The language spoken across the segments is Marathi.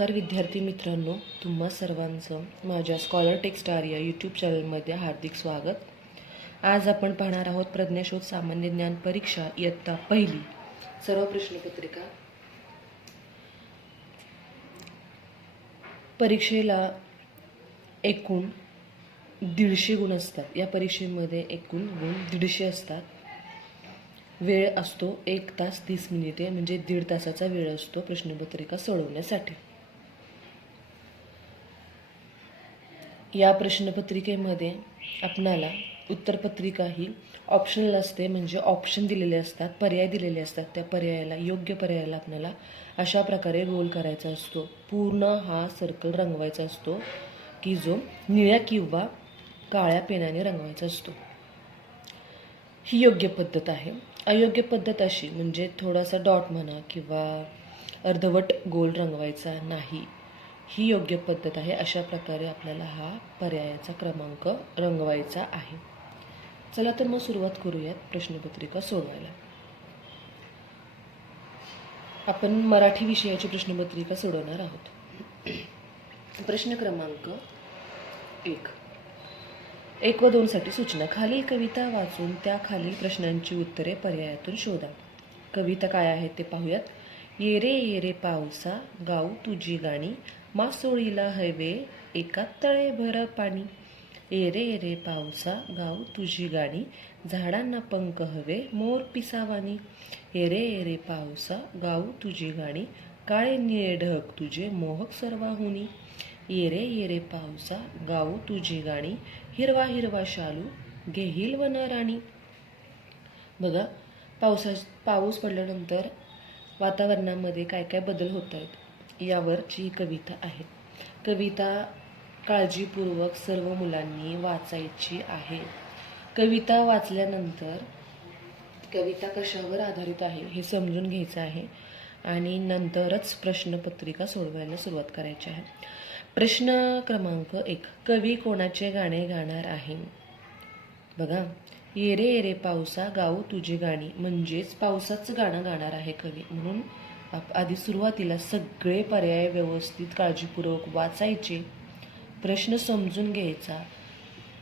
नमस्कार विद्यार्थी मित्रांनो, तुम्हा सर्वांचं माझ्या स्कॉलर टेक्स्टार या यूट्यूब चॅनलमध्ये हार्दिक स्वागत. आज आपण पाहणार आहोत प्रज्ञाशोध सामान्य ज्ञान परीक्षा इयत्ता पहिली सर्व प्रश्नपत्रिका. परीक्षेला एकूण 150 गुण असतात. या परीक्षेमध्ये एकूण गुण 150 असतात. वेळ असतो 1 तास 30 मिनिटे, म्हणजे 1.5 तासाचा वेळ असतो प्रश्नपत्रिका सोडवण्यासाठी. या प्रश्नपत्रिकेमध्ये आपणाला उत्तरपत्रिका ही ऑप्शनल असते, म्हणजे ऑप्शन दिलेले असतात, पर्याय दिलेले असतात. त्या पर्यायाला योग्य पर्यायाला आपल्याला अशा प्रकारे गोल करायचा असतो. पूर्ण हा सर्कल रंगवायचा असतो की जो निळ्या किंवा काळ्या पेनाने रंगवायचा असतो. ही योग्य पद्धत आहे. अयोग्य पद्धत अशी म्हणजे थोडासा डॉट म्हणा किंवा अर्धवट गोल रंगवायचा नाही, ही योग्य पद्धत आहे. अशा प्रकारे आपल्याला हा पर्यायाचा क्रमांक रंगवायचा आहे. चला तर मग सुरुवात करूयात प्रश्नपत्रिका सोडवायला. आपण मराठी विषयाची प्रश्नपत्रिका सोडवणार आहोत. प्रश्न क्रमांक 1 व 2 साठी सूचना. खालील कविता वाचून त्या खालील प्रश्नांची उत्तरे पर्यायातून शोधा. कविता काय आहेत ते पाहूयात. ये रे पावसा गाऊ तुझी गाणी, मासोळीला हवे एका तळेभर पाणी. ये रे पावसा गाऊ तुझी गाणी, झाडांना पंख हवे मोर पिसावानी. ये रे पावसा गाऊ तुझी गाणी, काळे निळे ढग तुझे मोहक सर्वाहुनी. ये रे पावसा गाऊ तुझी गाणी, हिरवा हिरवा शालू घेईल वन राणी. बघा, पाऊस पडल्यानंतर वातावरणामध्ये काय काय बदल होत आहेत यावरची कविता आहे. कविता काळजीपूर्वक सर्व मुलांनी वाचायची आहे. कविता वाचल्यानंतर कविता कशावर आधारित आहे हे समजून घ्यायचं आहे आणि नंतरच प्रश्नपत्रिका सोडवायला सुरुवात करायची आहे. प्रश्न क्रमांक 1. कवी कोणाचे गाणे गाणार आहे? बघा, ये रे पावसा गाऊ तुझी गाणी म्हणजेच पावसाचं गाणं गाणार आहे कवी. म्हणून आधी सुरुवातीला सगळे पर्याय व्यवस्थित काळजीपूर्वक वाचायचे, प्रश्न समजून घ्यायचा,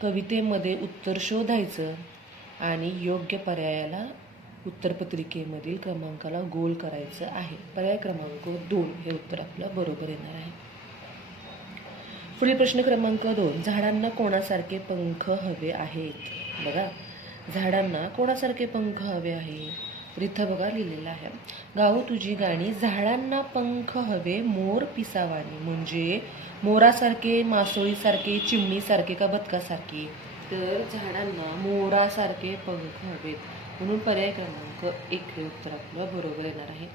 कवितेमध्ये उत्तर शोधायचं आणि योग्य पर्यायाला उत्तरपत्रिकेमधील क्रमांकाला गोल करायचं आहे. पर्याय क्रमांक 2 हे उत्तर आपलं बरोबर येणार आहे. पुढील प्रश्न क्रमांक 2. झाडांना कोणासारखे पंख हवे आहेत? बघा, झाडांना कोणासारखे पंख हवे आहे? इथं बघा लिहिलेलं आहे, गाऊ तुझी गाणी, झाडांना पंख हवे मोर पिसावानी. म्हणजे मोरासारखे, मासोळीसारखे, चिमणीसारखे का बदकासारखे? तर झाडांना मोरासारखे पंख हवेत, म्हणून पर्याय क्रमांक 1 हे उत्तर आपलं बरोबर येणार आहे.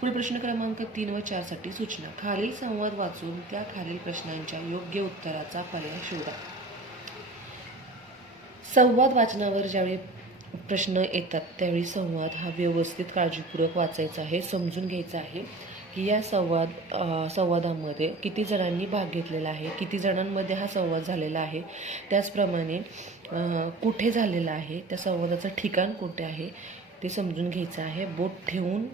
पुढील प्रश्न क्रमांक 3 व 4 साठी सूचना. खालील संवाद वाचून त्या खालील प्रश्नांच्या योग्य उत्तराचा पर्याय शोधा. संवाद वाचनावर ज्यावेळी प्रश्न येतात त्यावेळी संवाद हा व्यवस्थित काळजीपूर्वक वाचायचा आहे, समजून घ्यायचा आहे की या संवादामध्ये किती जणांनी भाग घेतलेला आहे, किती जणांमध्ये हा संवाद झालेला आहे, त्याचप्रमाणे कुठे झालेला आहे, त्या संवादाचं ठिकाण कुठे आहे ते समजून घ्यायचं आहे. बोट ठेवून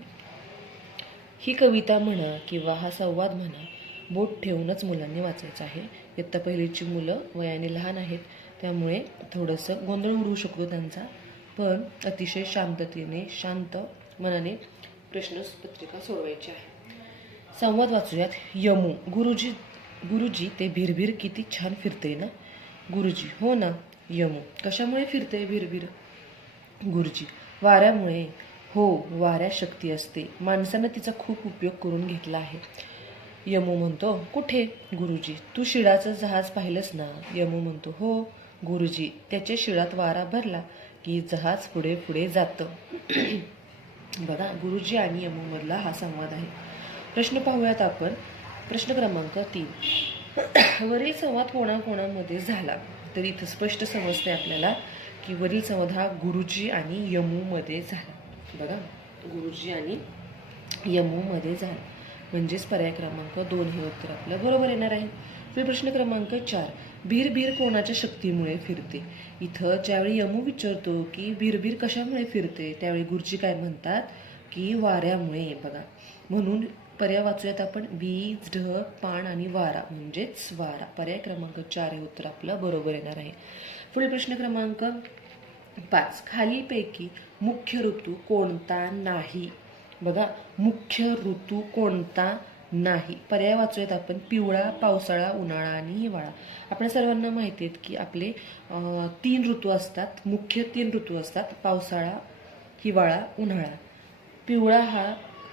ही कविता म्हणा किंवा हा संवाद म्हणा, बोट ठेवूनच मुलांनी वाचायचं आहे. इयत्ता पहिलीची मुलं वयाने लहान आहेत, त्यामुळे थोडंसं गोंधळ उडवू शकतो त्यांचा, पण अतिशय शांततेने, शांत मनाने प्रश्नपत्रिका सोडवायची आहे. संवाद वाचूयात. यमू, गुरुजी ते भिरभिर किती छान फिरते ना. गुरुजी, हो ना. यमू, कशामुळे फिरते भिरभिर? गुरुजी, वाऱ्यामुळे. हो, वाऱ्यात शक्ती असते, माणसानं तिचा खूप उपयोग करून घेतला आहे. यमू म्हणतो, कुठे? गुरुजी, तू शिळाचं जहाज पाहिलंस ना. यमू म्हणतो, हो. गुरुजी, त्याच्या शिळात वारा भरला की जहाज पुढे पुढे जातं. बघा, गुरुजी आणि यमूमधला हा संवाद आहे. प्रश्न पाहूयात आपण. प्रश्न क्रमांक 3. वरील संवाद कोणाकोणामध्ये झाला? तर इथं स्पष्ट समजते आपल्याला की वरील संवाद हा गुरुजी आणि यमूमध्ये झाला. बघा, गुरुजी आणि यमूमध्ये झाला, म्हणजेच पर्याय क्रमांक 2 हे उत्तर आपलं बरोबर येणार आहे. प्रश्न क्रमांक 4. भिरभिर कोणाच्या शक्तीमुळे फिरते? इथं ज्यावेळी यमू विचारतो की भिरभिर कशामुळे फिरते, त्यावेळी गुरुजी काय म्हणतात की वाऱ्यामुळे. बघा, म्हणून पर्याय वाचूयात आपण. वीज, ढग, पाण आणि वारा म्हणजेच वारा. पर्याय क्रमांक 4 हे उत्तर आपलं बरोबर येणार आहे. पुढील प्रश्न क्रमांक 5. खालीलपैकी मुख्य ऋतू कोणता नाही? बघा, मुख्य ऋतू कोणता नाही. पर्याय वाचूयात आपण. पिवळा, पावसाळा, उन्हाळा आणि हिवाळा. आपल्या सर्वांना माहिती आहेत की आपले 3 ऋतू असतात, मुख्य 3 ऋतू असतात. पावसाळा, हिवाळा, उन्हाळा. पिवळा हा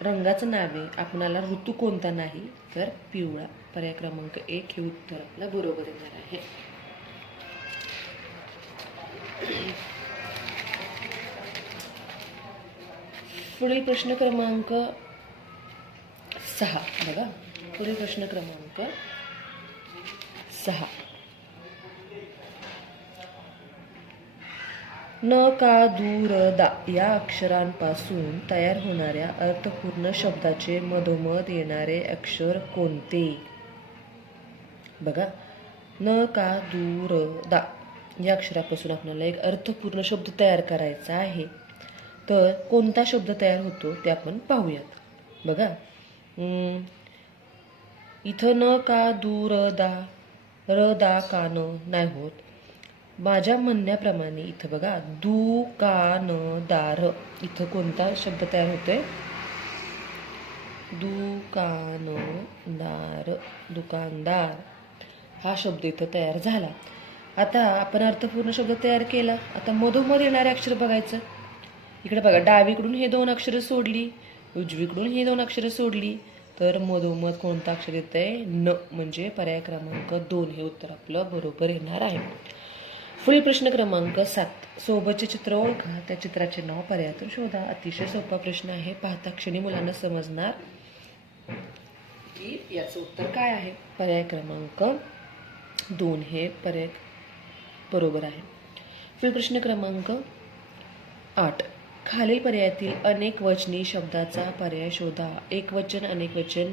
रंगाचं नाव आहे. आपणाला ऋतू कोणता नाही, तर पिवळा. पर्याय क्रमांक 1 हे उत्तर आपलं बरोबर येणार आहे. पुढील प्रश्न क्रमांक 6. बघा, पुढील प्रश्न क्रमांक 6. न, का, दूर, दा या अक्षरांपासून तयार होणाऱ्या अर्थपूर्ण शब्दाचे मधोमध येणारे अक्षर कोणते? बघा, न, का, दूर, दा या अक्षरापासून आपल्याला एक अर्थपूर्ण शब्द तयार करायचा आहे. तर कोणता शब्द तयार होतो ते आपण पाहूयात. बघा, इथं न, का, दूर, दा, र, दा, का, न नाही होत. माझ्या म्हणण्याप्रमाणे इथं बघा, दुकानदार इथं कोणता शब्द तयार होतोय? दुकानदार, दुकानदार हा शब्द इथं तयार झाला. आता आपण अर्थपूर्ण शब्द तयार केला. आता मधोमध येणारे अक्षर बघायचं. इकडे बघा, डावीकडून हे 2 अक्षरं सोडली, उजवीकडून हे 2 अक्षरं सोडली, तर मधोमध कोणतं अक्षर येत आहे? न. म्हणजे पर्याय क्रमांक 2 हे उत्तर आपलं बरोबर येणार आहे. पुढील प्रश्न क्रमांक 7. सोबतचे चित्र ओळखा, त्या चित्राचे नाव पर्यायातून शोधा. अतिशय सोपा प्रश्न आहे. पाहता क्षणी मुलांना समजणार की याचं उत्तर काय आहे. पर्याय क्रमांक 2 हे पर्याय बरोबर आहे. पुढील प्रश्न क्रमांक 8. खालील पर्यायातील अनेक वचनी शब्दाचा पर्याय शोधा. एकवचन, अनेकवचन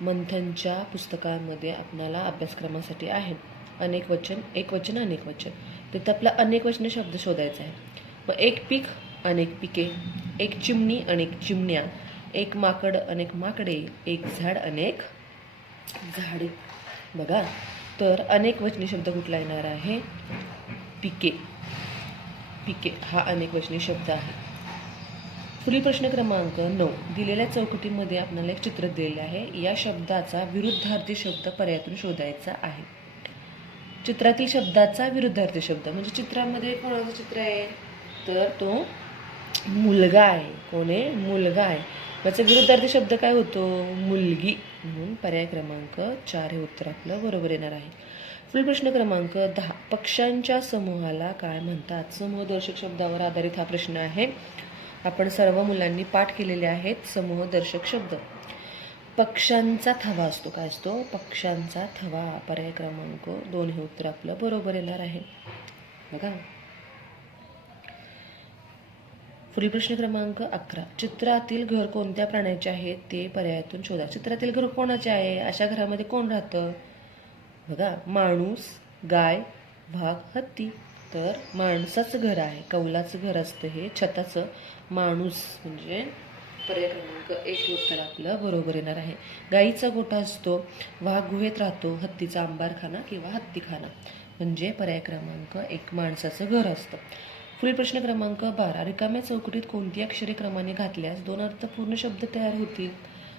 मंथनच्या पुस्तकामध्ये आपल्याला अभ्यासक्रमासाठी आहे. अनेकवचन, एकवचन, अनेकवचन. तिथं आपला अनेकवचनी शब्द शोधायचा आहे. मग एक पीक, अनेक पिके. एक चिमणी, अनेक चिमण्या. एक माकड, अनेक माकडे. एक झाड, अनेक झाडे. बघा, तर अनेकवचनी शब्द कुठला येणार आहे? पिके. पिके हा अनेकवचनी शब्द आहे. पुढील प्रश्न क्रमांक 9. दिलेल्या चौकटीमध्ये आपल्याला एक चित्र दिलेले आहे. या शब्दाचा विरुद्धार्थी शब्द पर्यायातून शोधायचा आहे. चित्रातील शब्दाचा विरुद्धार्थी शब्द म्हणजे चित्रामध्ये कोणाचं चित्र आहे? तर तो मुलगा आहे. कोण आहे? मुलगा आहे. त्याचा विरुद्धार्थी शब्द काय होतो? मुलगी. म्हणून पर्याय क्रमांक 4 हे उत्तर आपलं बरोबर येणार आहे. पुढील प्रश्न क्रमांक 10. पक्ष्यांच्या समूहाला काय म्हणतात? समूहदर्शक शब्दावर आधारित हा प्रश्न आहे. आपण सर्व मुलांनी पाठ केलेले आहेत समूहदर्शक शब्द. पक्ष्यांचा थवा असतो. काय असतो? पक्ष्यांचा थवा. पर्याय क्रमांक 2 हे उत्तर आपलं बरोबर येणार आहे. बघा, पुढील प्रश्न क्रमांक 11. चित्रातील घर कोणत्या प्राण्याचे आहे ते पर्यायातून शोधा. चित्रातील घर कोणाचे आहे? अशा घरामध्ये कोण राहतं? बघा, माणूस, गाय, वाघ, हत्ती. तर माणसाचं घर आहे. कौलाचं घर असतं हे, छताचं. माणूस म्हणजे पर्याय क्रमांक 1 हे उत्तर आपलं बरोबर येणार आहे. गाईचा गोठा असतो. वाघ गुहेत राहतो. हत्तीचा अंबारखाना किंवा हत्तीखाना. म्हणजे पर्याय क्रमांक 1 माणसाचं घर असतं. पुढील प्रश्न क्रमांक 12. रिकाम्या चौकटीत कोणती अक्षरे क्रमाने घातल्यास 2 अर्थपूर्ण शब्द तयार होतील?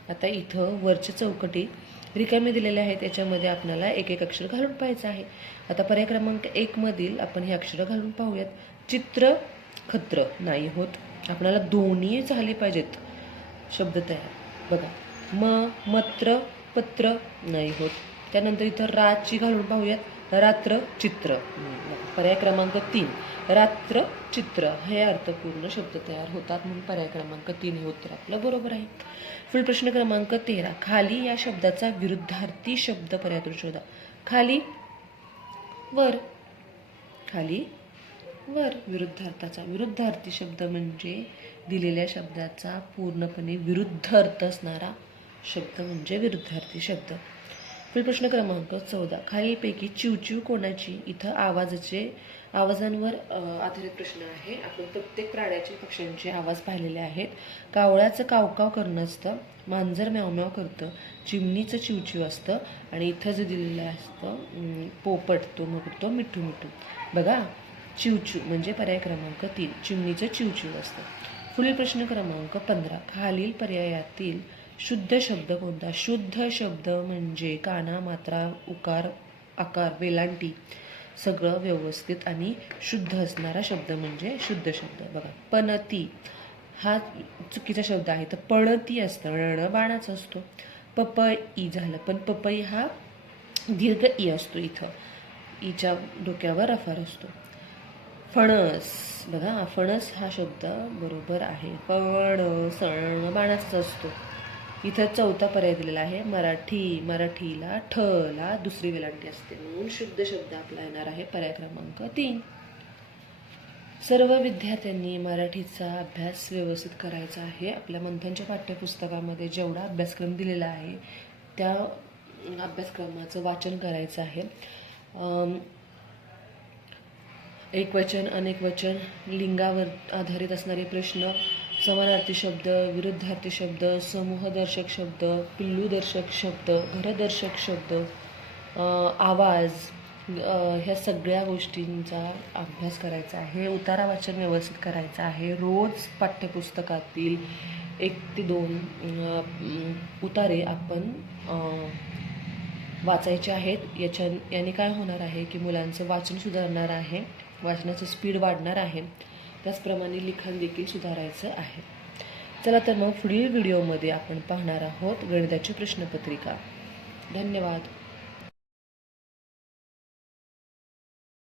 आता इथं वरच्या चौकटीत रिकामे दिलेले आहेत. त्याच्यामध्ये आपल्याला एक एक अक्षर घालून पाहायचं आहे. आता पर्याय क्रमांक 1 मधील आपण हे अक्षर घालून पाहूयात. चित्र, खत्र नाही होत. आपल्याला दोन्ही झाले पाहिजेत शब्द तयार. बघा, मत्र, पत्र नाही होत. त्यानंतर इथं राची घालून पाहूयात. रात्र, चित्र. पर्याय क्रमांक 3 रात्र, चित्र हे अर्थपूर्ण शब्द तयार होतात. म्हणून पर्याय क्रमांक 3 हे उत्तर आपलं बरोबर आहे. पुढील प्रश्न क्रमांक 13. खाली या शब्दाचा विरुद्धार्थी शब्द पर्यायातून शोधा. खाली, वर. खाली, वर. विरुद्धार्थाचा विरुद्धार्थी शब्द म्हणजे दिलेल्या शब्दाचा पूर्णपणे विरुद्ध अर्थ असणारा शब्द म्हणजे विरुद्धार्थी शब्द. पुढील प्रश्न क्रमांक 14. खालीलपैकी चिवचिव कोणाची? इथं आवाजांवर आधारित प्रश्न आहे. आपण प्रत्येक प्राण्याचे पक्ष्यांचे आवाज पाहिलेले आहेत. कावळ्याचं कावकाव करणं असतं, मांजर म्यावम्याव करतं, चिमणीचं चिवचिव असतं आणि इथं जे दिलेलं असतं पोपट तो म्हणतो मिठू मिठू. बघा, चिवचिव म्हणजे पर्याय क्रमांक 3 चिमणीचं चिवचिव असतं. पुढील प्रश्न क्रमांक 15. खालील पर्यायातील शुद्ध शब्द कोणता? शुद्ध शब्द म्हणजे काना, मात्रा, उकार, आकार, वेलांटी सगळं व्यवस्थित आणि शुद्ध असणारा शब्द म्हणजे शुद्ध शब्द. बघा, पणती हा चुकीचा शब्द आहे, तर पणती असतं, ण बाणाचा असतो. पपई झालं, पण पपई हा दीर्घ ई असतो, इथं ईच्या डोक्यावर रफार असतो. फणस, बघा फणस हा शब्द बरोबर आहे, फणस बाणाचाच असतो. इथं चौथा पर्याय दिलेला आहे मराठीला ठ ला दुसरी वेलांटी असते, म्हणून शुद्ध शब्द आपला येणार आहे पर्याय क्रमांक 3. सर्व विद्यार्थ्यांनी मराठीचा अभ्यास व्यवस्थित करायचा आहे. आपल्या मंथनच्या पाठ्यपुस्तकामध्ये जेवढा अभ्यासक्रम दिलेला आहे त्या अभ्यासक्रमाचं वाचन करायचं आहे. एकवचन, अनेकवचन, लिंगावर आधारित असणारे प्रश्न, समानार्थी शब्द, विरुद्धार्थी शब्द, समूहदर्शक शब्द, पिल्लूदर्शक शब्द, घरदर्शक शब्द, आवाज, ह्या सगळ्या गोष्टींचा अभ्यास करायचा आहे. उतारा वाचन व्यवस्थित करायचं आहे. रोज पाठ्यपुस्तकातील 1 ते 2 उतारे आपण वाचायचे आहेत. याने काय होणार आहे की मुलांचं वाचन सुधारणार आहे, वाचनाचं स्पीड वाढणार आहे, त्याचप्रमाणे लिखाण देखील सुधारायचं आहे. चला तर मग पुढील व्हिडिओमध्ये आपण पाहणार आहोत गणिताची प्रश्नपत्रिका. धन्यवाद.